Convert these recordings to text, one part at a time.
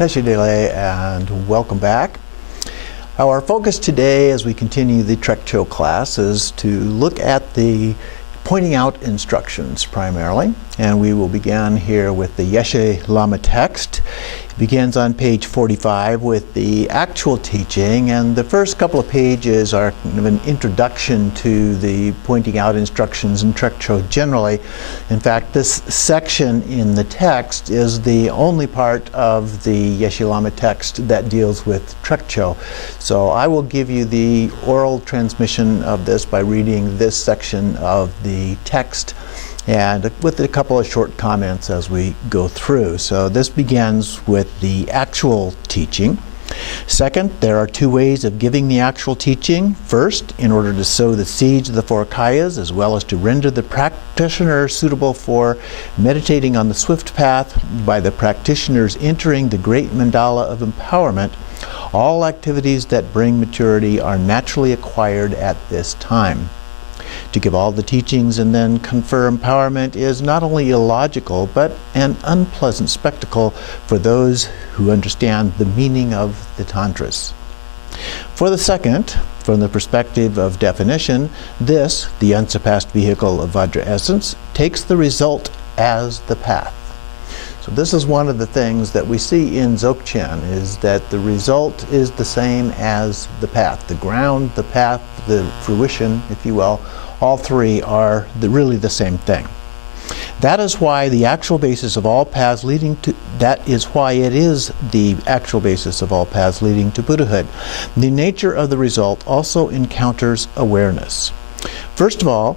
Teshidele, and welcome back. Our focus today as we continue the Trekcho class is to look at the pointing out instructions primarily, and we will begin here with the Yeshe Lama text. It begins on page 45 with the actual teaching, and the first couple of pages are kind of an introduction to the pointing out instructions in Trekcho generally. In fact, this section in the text is the only part of the Yeshe Lama text that deals with Trekcho. So I will give you the oral transmission of this by reading this section of the text and with a couple of short comments as we go through. So this begins with the actual teaching. Second, there are two ways of giving the actual teaching. First, in order to sow the seeds of the four kayas, as well as to render the practitioner suitable for meditating on the swift path by the practitioners entering the great mandala of empowerment, all activities that bring maturity are naturally acquired at this time. To give all the teachings and then confer empowerment is not only illogical, but an unpleasant spectacle for those who understand the meaning of the tantras. For the second, from the perspective of definition, this, the unsurpassed vehicle of Vajra essence, takes the result as the path. So this is one of the things that we see in Dzogchen, is that the result is the same as the path. The ground, the path, the fruition, if you will, all three are really the same thing. That is why the actual basis of all paths leading to, that is why it is the actual basis of all paths leading to Buddhahood. The nature of the result also encounters awareness. First of all,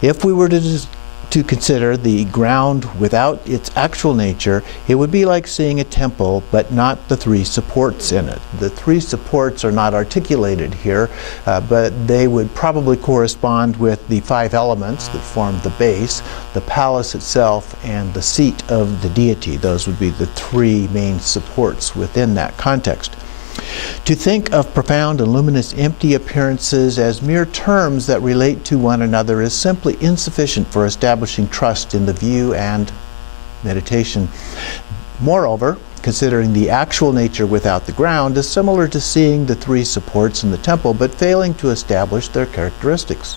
if we were to consider the ground without its actual nature, it would be like seeing a temple but not the three supports in it. The three supports are not articulated here, but they would probably correspond with the five elements that form the base, the palace itself, and the seat of the deity. Those would be the three main supports within that context. To think of profound and luminous empty appearances as mere terms that relate to one another is simply insufficient for establishing trust in the view and meditation. Moreover, considering the actual nature without the ground is similar to seeing the three supports in the temple but failing to establish their characteristics.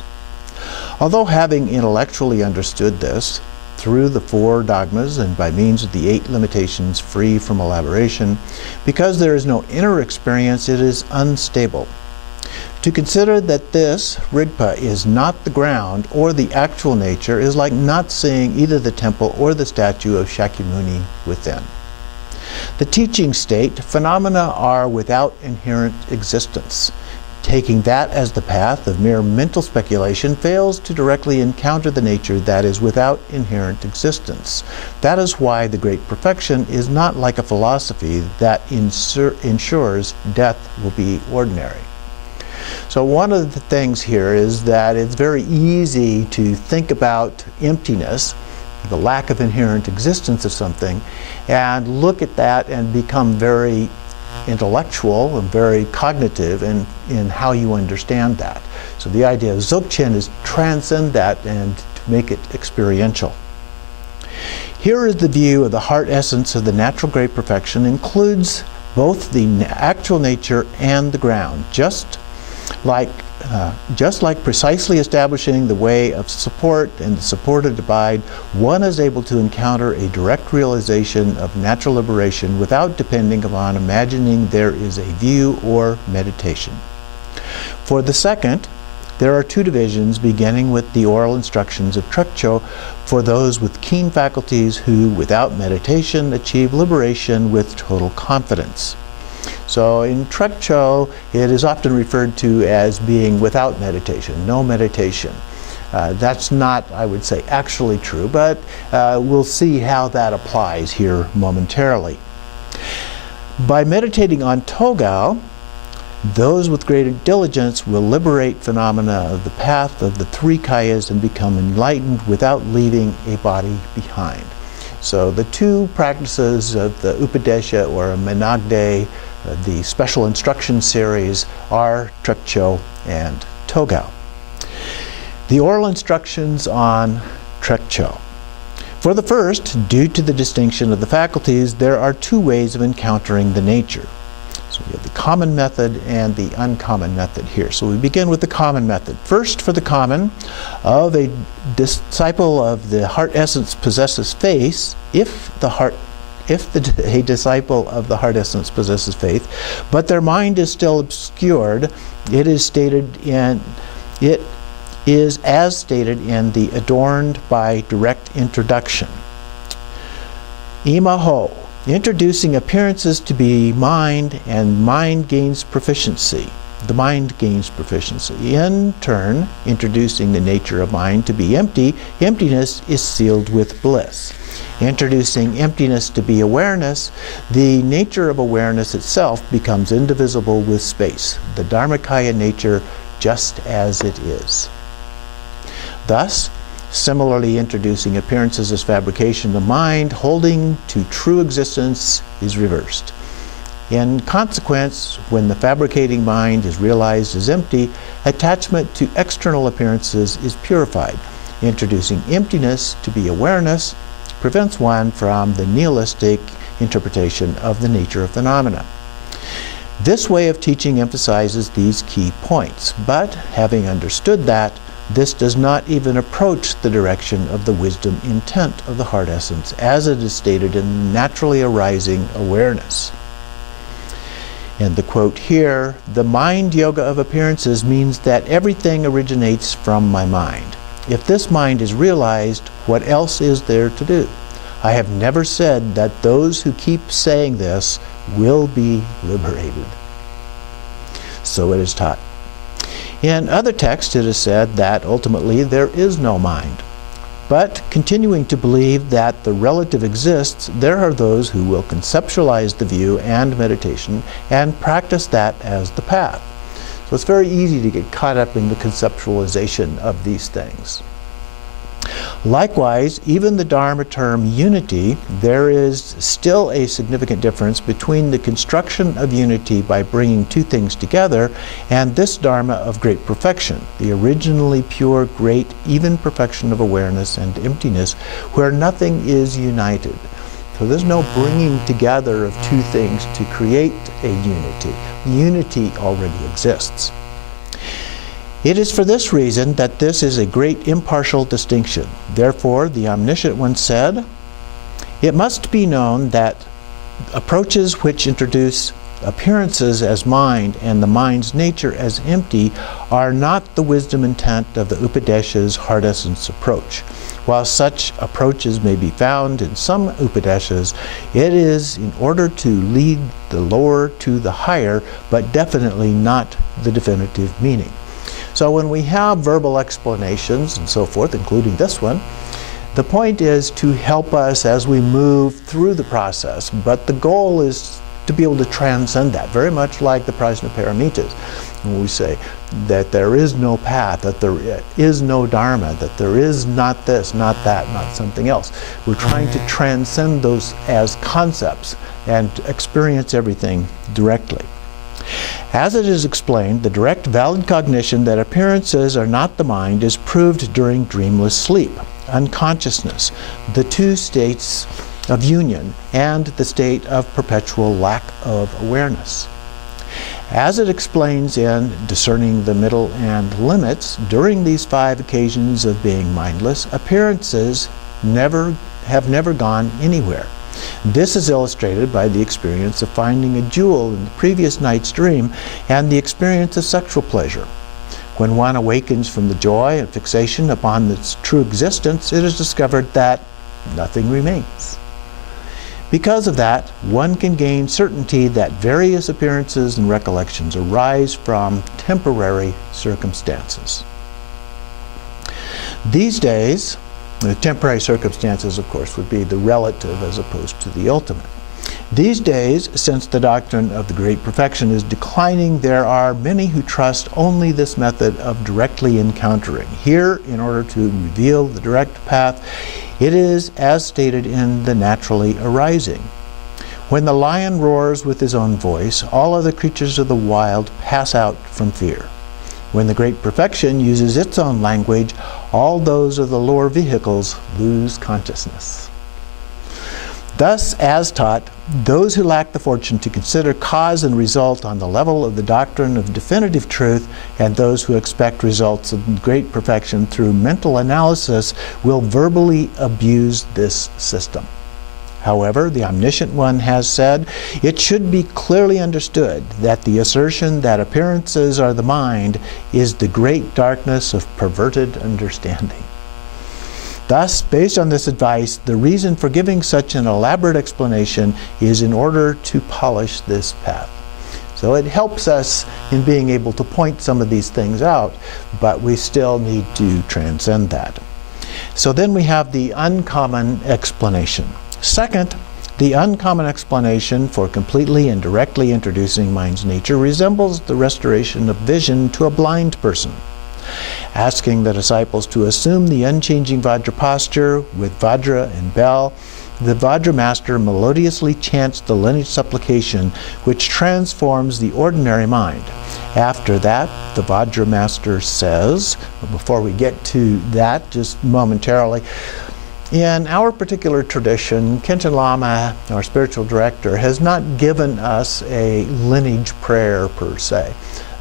Although having intellectually understood this, through the four dogmas and by means of the 8 limitations free from elaboration, because there is no inner experience, it is unstable. To consider that this, Rigpa, is not the ground or the actual nature is like not seeing either the temple or the statue of Shakyamuni within. The teaching state, phenomena are without inherent existence. Taking that as the path of mere mental speculation fails to directly encounter the nature that is without inherent existence. That is why the great perfection is not like a philosophy that ensures death will be ordinary. So one of the things here is that it's very easy to think about emptiness, the lack of inherent existence of something, and look at that and become very intellectual and very cognitive in how you understand that. So the idea of Dzogchen is to transcend that and to make it experiential. Here is the view of the heart essence of the natural great perfection, includes both the actual nature and the ground, just like precisely establishing the way of support and the supported abide, one is able to encounter a direct realization of natural liberation without depending upon imagining there is a view or meditation. For the second, there are two divisions beginning with the oral instructions of Trekcho for those with keen faculties who, without meditation, achieve liberation with total confidence. So in Trekcho, it is often referred to as being without meditation, no meditation. That's not, I would say, actually true, but we'll see how that applies here momentarily. By meditating on Togao, those with greater diligence will liberate phenomena of the path of the three kayas and become enlightened without leaving a body behind. So the two practices of the Upadesha or Menagde, the special instruction series, are Trekcho and Togao. The oral instructions on Trekcho. For the first, due to the distinction of the faculties, there are two ways of encountering the nature. So we have the common method and the uncommon method here. So we begin with the common method. First, for the common, of a disciple of the heart essence possesses faith, a disciple of the heart essence possesses faith, but their mind is still obscured, it is as stated in the adorned by direct introduction. Imaho, introducing appearances to be mind, and mind gains proficiency. The mind gains proficiency. In turn, introducing the nature of mind to be empty, emptiness is sealed with bliss. Introducing emptiness to be awareness, the nature of awareness itself becomes indivisible with space, the Dharmakaya nature just as it is. Thus, similarly introducing appearances as fabrication, the mind holding to true existence is reversed. In consequence, when the fabricating mind is realized as empty, attachment to external appearances is purified. Introducing emptiness to be awareness prevents one from the nihilistic interpretation of the nature of phenomena. This way of teaching emphasizes these key points, but having understood that, this does not even approach the direction of the wisdom intent of the heart essence as it is stated in naturally arising awareness. And the quote here, the mind yoga of appearances means that everything originates from my mind. If this mind is realized, what else is there to do? I have never said that those who keep saying this will be liberated. So it is taught. In other texts it is said that ultimately there is no mind. But continuing to believe that the relative exists, there are those who will conceptualize the view and meditation and practice that as the path. So it's very easy to get caught up in the conceptualization of these things. Likewise, even the Dharma term unity, there is still a significant difference between the construction of unity by bringing two things together and this Dharma of great perfection, the originally pure, great, even perfection of awareness and emptiness, where nothing is united. So there's no bringing together of two things to create a unity. Unity already exists. It is for this reason that this is a great impartial distinction. Therefore, the Omniscient One said, it must be known that approaches which introduce appearances as mind and the mind's nature as empty are not the wisdom intent of the Upadesha's heart essence approach. While such approaches may be found in some Upadeshas, it is in order to lead the lower to the higher, but definitely not the definitive meaning. So when we have verbal explanations and so forth, including this one, the point is to help us as we move through the process, but the goal is to be able to transcend that, very much like the Prajnaparamitas. When we say that there is no path, that there is no Dharma, that there is not this, not that, not something else. We're trying to transcend those as concepts and experience everything directly. As it is explained, the direct valid cognition that appearances are not the mind is proved during dreamless sleep, unconsciousness, the two states of union, and the state of perpetual lack of awareness. As it explains in Discerning the Middle and Limits, during these 5 occasions of being mindless, appearances have never gone anywhere. This is illustrated by the experience of finding a jewel in the previous night's dream and the experience of sexual pleasure. When one awakens from the joy and fixation upon its true existence, it is discovered that nothing remains. Because of that, one can gain certainty that various appearances and recollections arise from temporary circumstances. These days, the temporary circumstances, of course, would be the relative as opposed to the ultimate. These days, since the doctrine of the great perfection is declining, there are many who trust only this method of directly encountering. Here, in order to reveal the direct path, it is as stated in the naturally arising. When the lion roars with his own voice, all other creatures of the wild pass out from fear. When the great perfection uses its own language, all those of the lower vehicles lose consciousness. Thus, as taught, those who lack the fortune to consider cause and result on the level of the doctrine of definitive truth, and those who expect results of great perfection through mental analysis, will verbally abuse this system. However, the Omniscient One has said, it should be clearly understood that the assertion that appearances are the mind is the great darkness of perverted understanding. Thus, based on this advice, the reason for giving such an elaborate explanation is in order to polish this path. So it helps us in being able to point some of these things out, but we still need to transcend that. So then we have the uncommon explanation. Second, the uncommon explanation for completely and directly introducing mind's nature resembles the restoration of vision to a blind person. Asking the disciples to assume the unchanging Vajra posture with Vajra and bell, the Vajra master melodiously chants the lineage supplication which transforms the ordinary mind. After that, the Vajra master says, before we get to that just momentarily, in our particular tradition, Khenchen Lama, our spiritual director, has not given us a lineage prayer per se.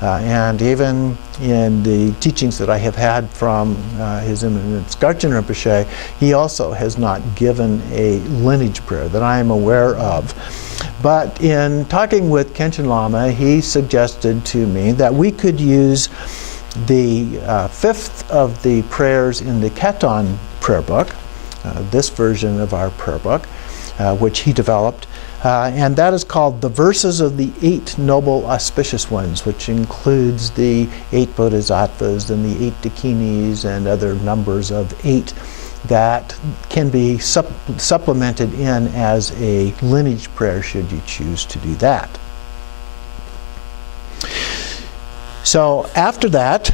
And even in the teachings that I have had from His Eminence Garchen Rinpoche, he also has not given a lineage prayer that I am aware of. But in talking with Khenchen Lama, he suggested to me that we could use the fifth of the prayers in the Keton prayer book, this version of our prayer book, which he developed, and that is called the Verses of the Eight Noble Auspicious Ones, which includes the 8 Bodhisattvas and the 8 Dakinis and other numbers of 8 that can be supplemented in as a lineage prayer should you choose to do that. So after that,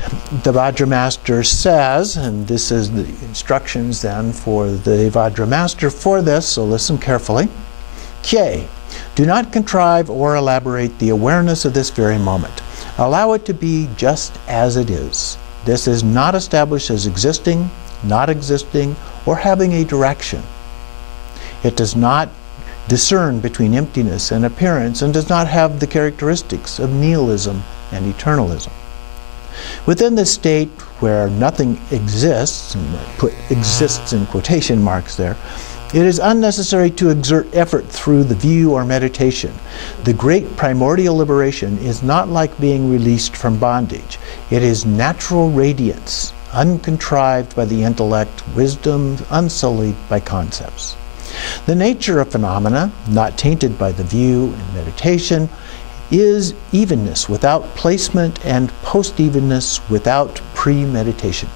the Vajra Master says, and this is the instructions then for the Vajra Master for this, so listen carefully. Kye, do not contrive or elaborate the awareness of this very moment. Allow it to be just as it is. This is not established as existing, not existing, or having a direction. It does not discern between emptiness and appearance and does not have the characteristics of nihilism and eternalism. Within this state where nothing exists, and I put exists in quotation marks there, it is unnecessary to exert effort through the view or meditation. The great primordial liberation is not like being released from bondage. It is natural radiance, uncontrived by the intellect, wisdom unsullied by concepts. The nature of phenomena, not tainted by the view and meditation, is evenness without placement and post-evenness without premeditation.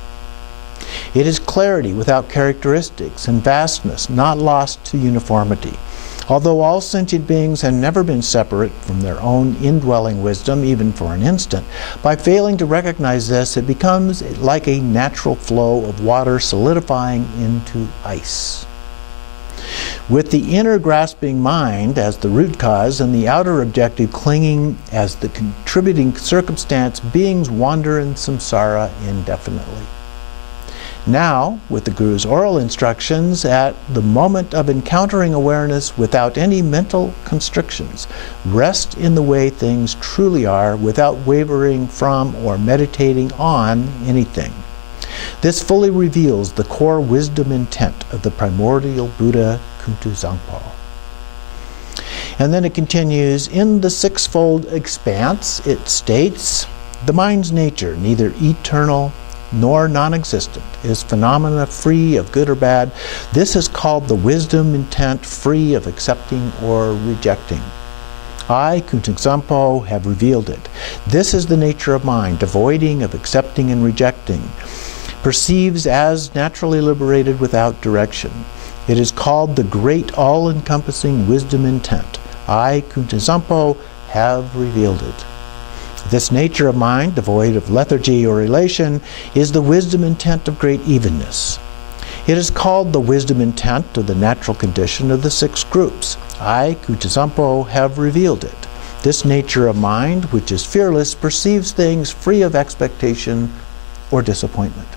It is clarity without characteristics and vastness not lost to uniformity. Although all sentient beings have never been separate from their own indwelling wisdom, even for an instant, by failing to recognize this, it becomes like a natural flow of water solidifying into ice. With the inner grasping mind as the root cause and the outer objective clinging as the contributing circumstance, beings wander in samsara indefinitely. Now, with the Guru's oral instructions, at the moment of encountering awareness without any mental constrictions, rest in the way things truly are without wavering from or meditating on anything. This fully reveals the core wisdom intent of the primordial Buddha Kuntu Zangpo. And then it continues, in the sixfold expanse, it states, the mind's nature, neither eternal nor non-existent, is phenomena free of good or bad. This is called the wisdom intent free of accepting or rejecting. I, Kuntu Zangpo, have revealed it. This is the nature of mind, devoiding of accepting and rejecting, perceives as naturally liberated without direction. It is called the great all-encompassing wisdom intent. I, Kuntu Zangpo, have revealed it. This nature of mind, devoid of lethargy or relation, is the wisdom intent of great evenness. It is called the wisdom intent of the natural condition of the 6 groups. I, Kuntu Zangpo, have revealed it. This nature of mind, which is fearless, perceives things free of expectation or disappointment.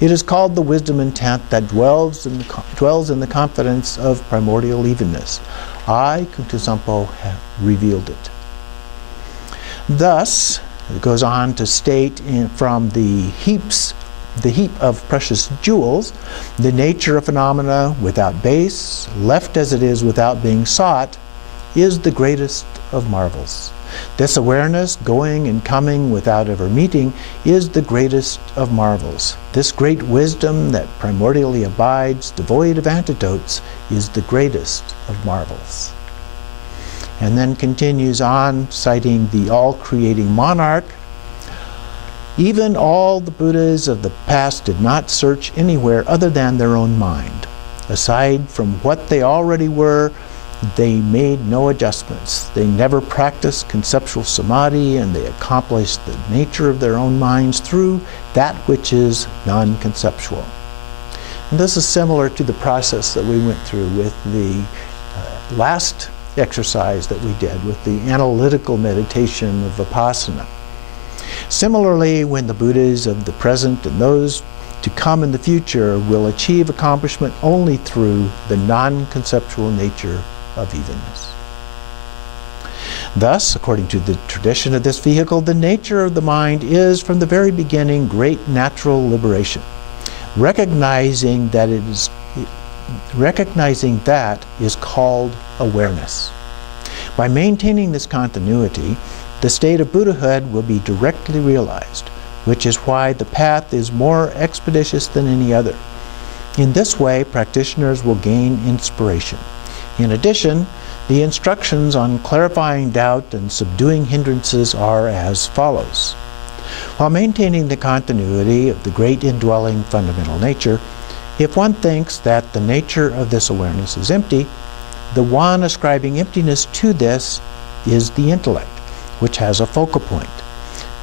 It is called the wisdom intent that dwells in the confidence of primordial evenness. I, Kuntisampo, have revealed it. Thus, it goes on to state from the heap of precious jewels, the nature of phenomena without base, left as it is without being sought, is the greatest of marvels. This awareness, going and coming without ever meeting, is the greatest of marvels. This great wisdom that primordially abides, devoid of antidotes, is the greatest of marvels. And then continues on, citing the all-creating monarch. Even all the Buddhas of the past did not search anywhere other than their own mind. Aside from what they already were, they made no adjustments. They never practiced conceptual samadhi, and they accomplished the nature of their own minds through that which is non-conceptual. And this is similar to the process that we went through with the last exercise that we did with the analytical meditation of Vipassana. Similarly, when the Buddhas of the present and those to come in the future will achieve accomplishment only through the non-conceptual nature of evenness. Thus, according to the tradition of this vehicle, the nature of the mind is from the very beginning great natural liberation. Recognizing that is called awareness. By maintaining this continuity, the state of Buddhahood will be directly realized, which is why the path is more expeditious than any other. In this way, practitioners will gain inspiration. In addition, the instructions on clarifying doubt and subduing hindrances are as follows. While maintaining the continuity of the great indwelling fundamental nature, if one thinks that the nature of this awareness is empty, the one ascribing emptiness to this is the intellect, which has a focal point.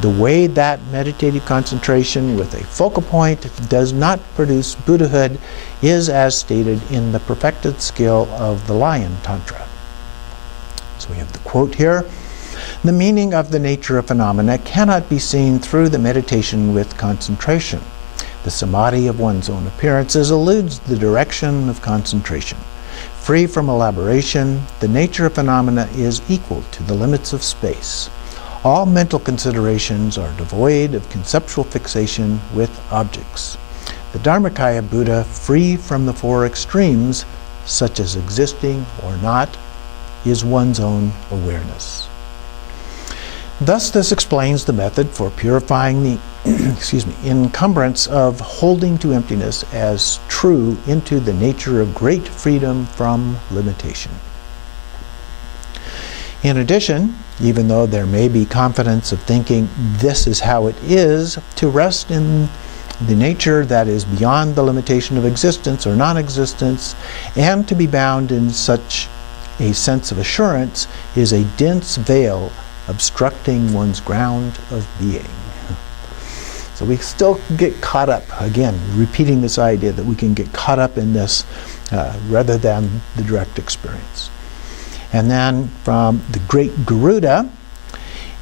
The way that meditative concentration with a focal point does not produce Buddhahood is as stated in the perfected skill of the Lion Tantra. So we have the quote here. The meaning of the nature of phenomena cannot be seen through the meditation with concentration. The samadhi of one's own appearances eludes the direction of concentration. Free from elaboration, the nature of phenomena is equal to the limits of space. All mental considerations are devoid of conceptual fixation with objects. The Dharmakaya Buddha, free from the four extremes, such as existing or not, is one's own awareness. Thus, this explains the method for purifying the encumbrance of holding to emptiness as true into the nature of great freedom from limitation. In addition, even though there may be confidence of thinking this is how it is, to rest in the nature that is beyond the limitation of existence or non-existence, and to be bound in such a sense of assurance, is a dense veil obstructing one's ground of being. So we still get caught up, again, repeating this idea that we can get caught up in this rather than the direct experience. And then from the great Garuda,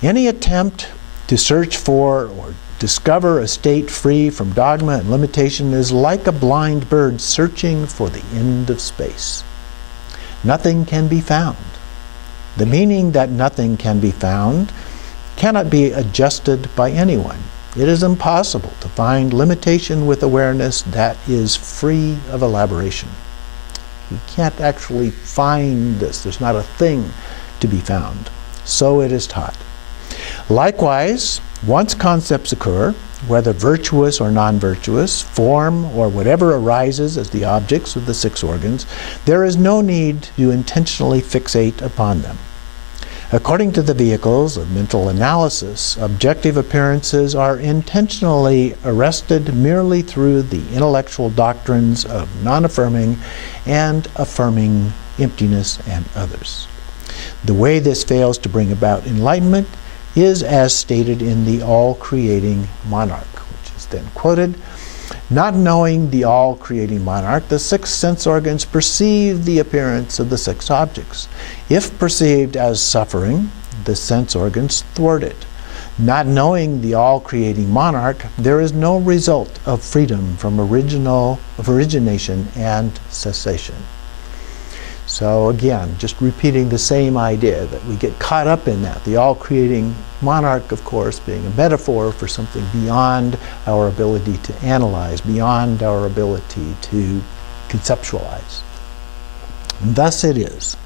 any attempt to search for or discover a state free from dogma and limitation is like a blind bird searching for the end of space. Nothing can be found. The meaning that nothing can be found cannot be adjusted by anyone. It is impossible to find limitation with awareness that is free of elaboration. You can't actually find this. There's not a thing to be found. So it is taught. Likewise, once concepts occur, whether virtuous or non-virtuous, form or whatever arises as the objects of the six organs, there is no need to intentionally fixate upon them. According to the vehicles of mental analysis, objective appearances are intentionally arrested merely through the intellectual doctrines of non-affirming and affirming emptiness and others. The way this fails to bring about enlightenment is as stated in the all-creating monarch, which is then quoted. Not knowing the all-creating monarch, the six sense organs perceive the appearance of the six objects. If perceived as suffering, the sense organs thwart it. Not knowing the all-creating monarch, there is no result of freedom from origination and cessation. So again, just repeating the same idea that we get caught up in that. The all-creating monarch, of course, being a metaphor for something beyond our ability to analyze, beyond our ability to conceptualize. And thus it is.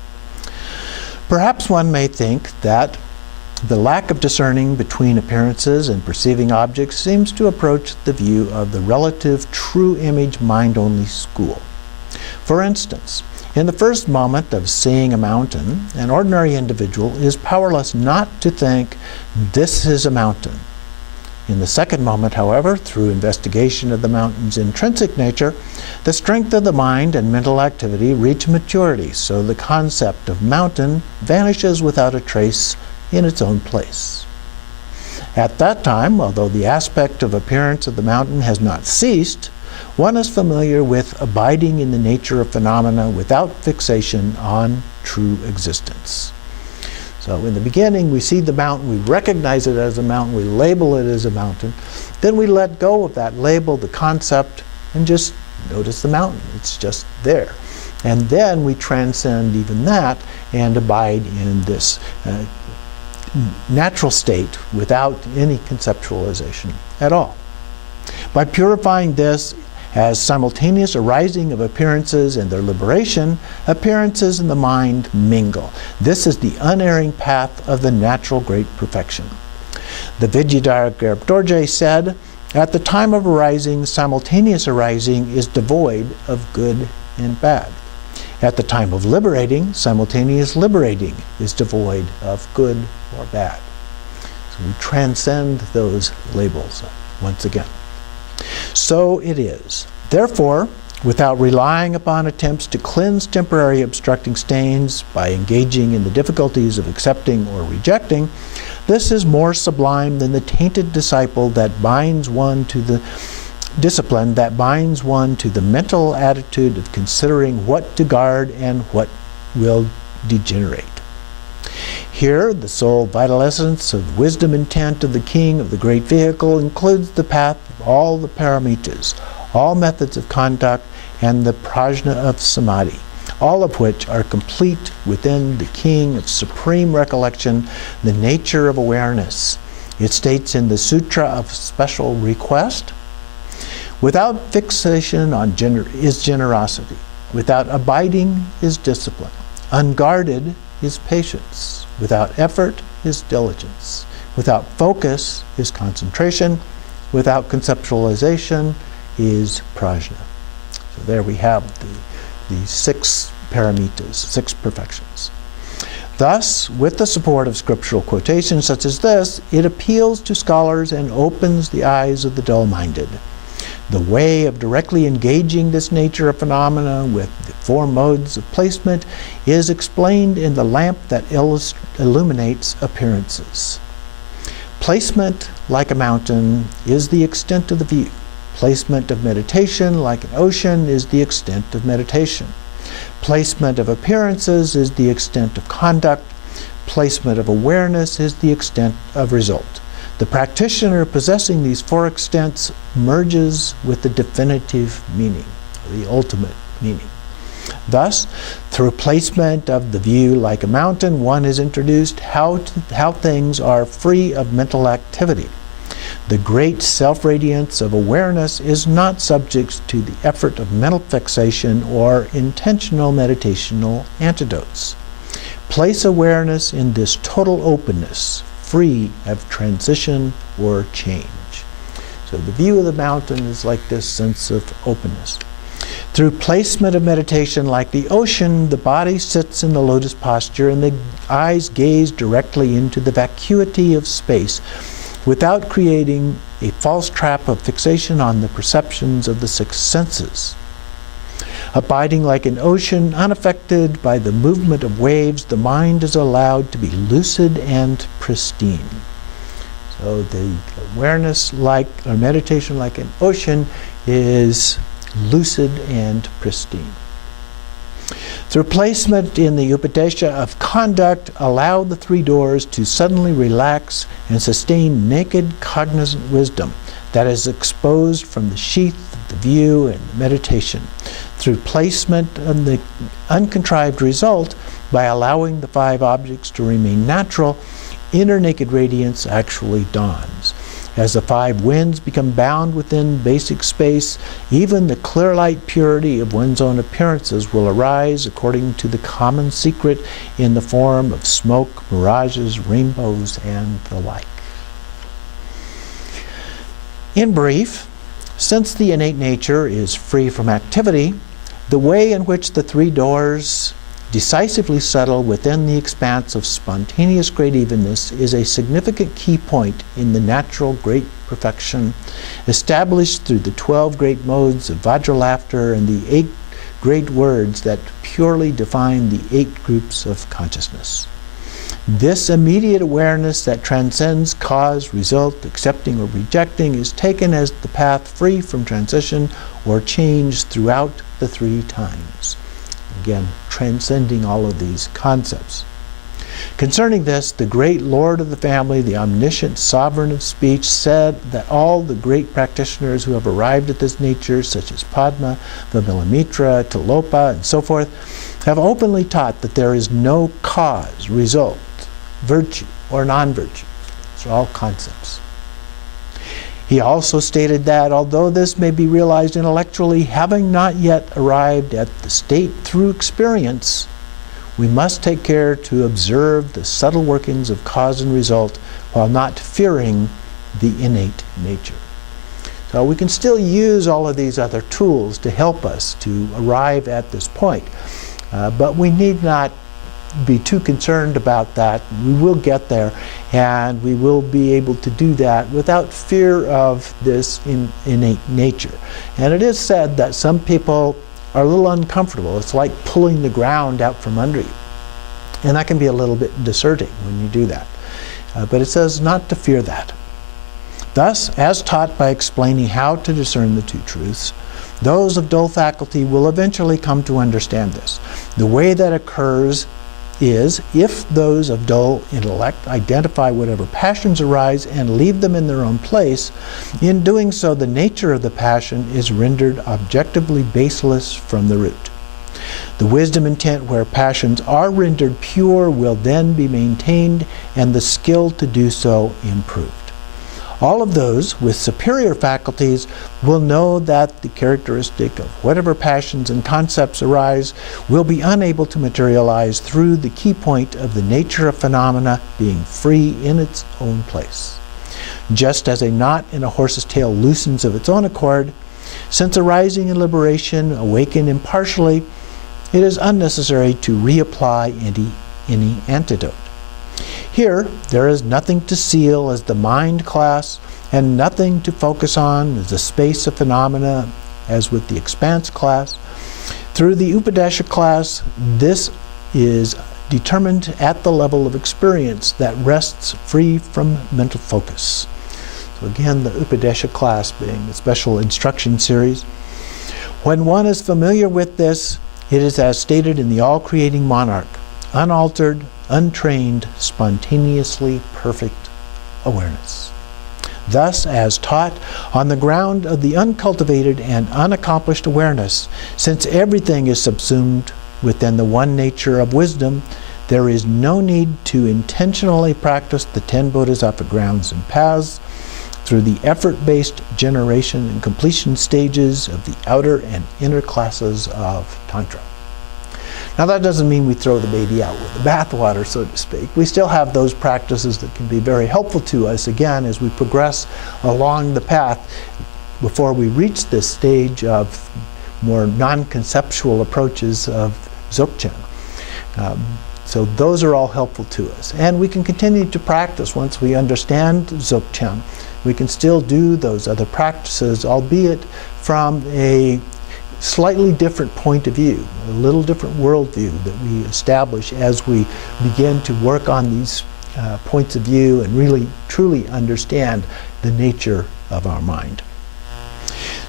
Perhaps one may think that the lack of discerning between appearances and perceiving objects seems to approach the view of the relative true image mind-only school. For instance, in the first moment of seeing a mountain, an ordinary individual is powerless not to think, "This is a mountain." In the second moment, however, through investigation of the mountain's intrinsic nature, the strength of the mind and mental activity reach maturity, so the concept of mountain vanishes without a trace in its own place. At that time, although the aspect of appearance of the mountain has not ceased, one is familiar with abiding in the nature of phenomena without fixation on true existence. So in the beginning, we see the mountain, we recognize it as a mountain, we label it as a mountain, then we let go of that label, the concept, and just notice the mountain. It's just there. And then we transcend even that and abide in this natural state without any conceptualization at all. By purifying this as simultaneous arising of appearances and their liberation, appearances and the mind mingle. This is the unerring path of the natural great perfection. The Vidyadhara Dorje said, "At the time of arising, simultaneous arising is devoid of good and bad. At the time of liberating, simultaneous liberating is devoid of good or bad." So we transcend those labels once again. So it is. Therefore, without relying upon attempts to cleanse temporary obstructing stains by engaging in the difficulties of accepting or rejecting, this is more sublime than the tainted disciple that binds one to the discipline that binds one to the mental attitude of considering what to guard and what will degenerate. Here, the sole vital essence of wisdom intent of the king of the great vehicle includes the path of all the paramitas, all methods of conduct, and the prajna of samadhi, all of which are complete within the king of supreme recollection, the nature of awareness. It states in the Sutra of Special Request, "Without fixation on is generosity. Without abiding is discipline. Unguarded is patience. Without effort is diligence. Without focus is concentration. Without conceptualization is prajna." So there we have the 6 paramitas, 6 perfections. Thus, with the support of scriptural quotations such as this, it appeals to scholars and opens the eyes of the dull-minded. The way of directly engaging this nature of phenomena with the 4 modes of placement is explained in the lamp that illuminates appearances. Placement, like a mountain, is the extent of the view. Placement of meditation, like an ocean, is the extent of meditation. Placement of appearances is the extent of conduct. Placement of awareness is the extent of result. The practitioner possessing these 4 extents merges with the definitive meaning, the ultimate meaning. Thus, through placement of the view like a mountain, one is introduced how things are free of mental activity. The great self-radiance of awareness is not subject to the effort of mental fixation or intentional meditational antidotes. Place awareness in this total openness, free of transition or change. So the view of the mountain is like this sense of openness. Through placement of meditation like the ocean, the body sits in the lotus posture and the eyes gaze directly into the vacuity of space without creating a false trap of fixation on the perceptions of the 6 senses. Abiding like an ocean, unaffected by the movement of waves, the mind is allowed to be lucid and pristine. So the awareness like, or meditation like an ocean, is lucid and pristine. Through placement in the Upadesha of conduct, allow the three doors to suddenly relax and sustain naked cognizant wisdom that is exposed from the sheath of the view and meditation. Through placement and the uncontrived result, by allowing the five objects to remain natural, inner naked radiance actually dawns. As the five winds become bound within basic space, even the clear light purity of one's own appearances will arise according to the common secret in the form of smoke, mirages, rainbows, and the like. In brief, since the innate nature is free from activity, the way in which the three doors decisively settle within the expanse of spontaneous great evenness is a significant key point in the natural great perfection established through the 12 great modes of Vajra laughter and the 8 great words that purely define the 8 groups of consciousness. This immediate awareness that transcends cause, result, accepting or rejecting is taken as the path free from transition or change throughout the 3 times. Again, transcending all of these concepts. Concerning this, the great Lord of the family, the omniscient sovereign of speech, said that all the great practitioners who have arrived at this nature, such as Padma, Vimalamitra, Tilopa, and so forth, have openly taught that there is no cause, result, virtue, or non-virtue. These are all concepts. He also stated that, although this may be realized intellectually, having not yet arrived at the state through experience, we must take care to observe the subtle workings of cause and result while not fearing the innate nature. So we can still use all of these other tools to help us to arrive at this point, but we need not be too concerned about that. We will get there, and we will be able to do that without fear of this innate nature. And it is said that some people are a little uncomfortable. It's like pulling the ground out from under you. And that can be a little bit discerning when you do that. But it says not to fear that. Thus, as taught by explaining how to discern the 2 truths, those of dull faculty will eventually come to understand this. The way that occurs is, if those of dull intellect identify whatever passions arise and leave them in their own place, in doing so the nature of the passion is rendered objectively baseless from the root. The wisdom intent where passions are rendered pure will then be maintained and the skill to do so improved. All of those with superior faculties will know that the characteristic of whatever passions and concepts arise will be unable to materialize through the key point of the nature of phenomena being free in its own place. Just as a knot in a horse's tail loosens of its own accord, since arising and liberation awaken impartially, it is unnecessary to reapply any antidote. Here, there is nothing to seal as the mind class, and nothing to focus on as the space of phenomena, as with the expanse class. Through the Upadesha class, this is determined at the level of experience that rests free from mental focus. So again, the Upadesha class being a special instruction series. When one is familiar with this, it is as stated in the all-creating monarch, unaltered, untrained, spontaneously perfect awareness. Thus, as taught, on the ground of the uncultivated and unaccomplished awareness, since everything is subsumed within the one nature of wisdom, there is no need to intentionally practice the 10 bodhisattva grounds and paths through the effort-based generation and completion stages of the outer and inner classes of Tantra. Now that doesn't mean we throw the baby out with the bathwater, so to speak. We still have those practices that can be very helpful to us, again, as we progress along the path before we reach this stage of more non-conceptual approaches of Dzogchen. So those are all helpful to us. And we can continue to practice once we understand Dzogchen. We can still do those other practices, albeit from a slightly different point of view, a little different worldview that we establish as we begin to work on these points of view and really truly understand the nature of our mind.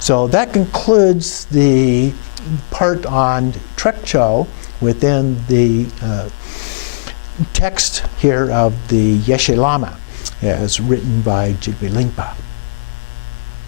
So that concludes the part on Trekcho within the text here of the Yeshe Lama, as written by Jigme Lingpa.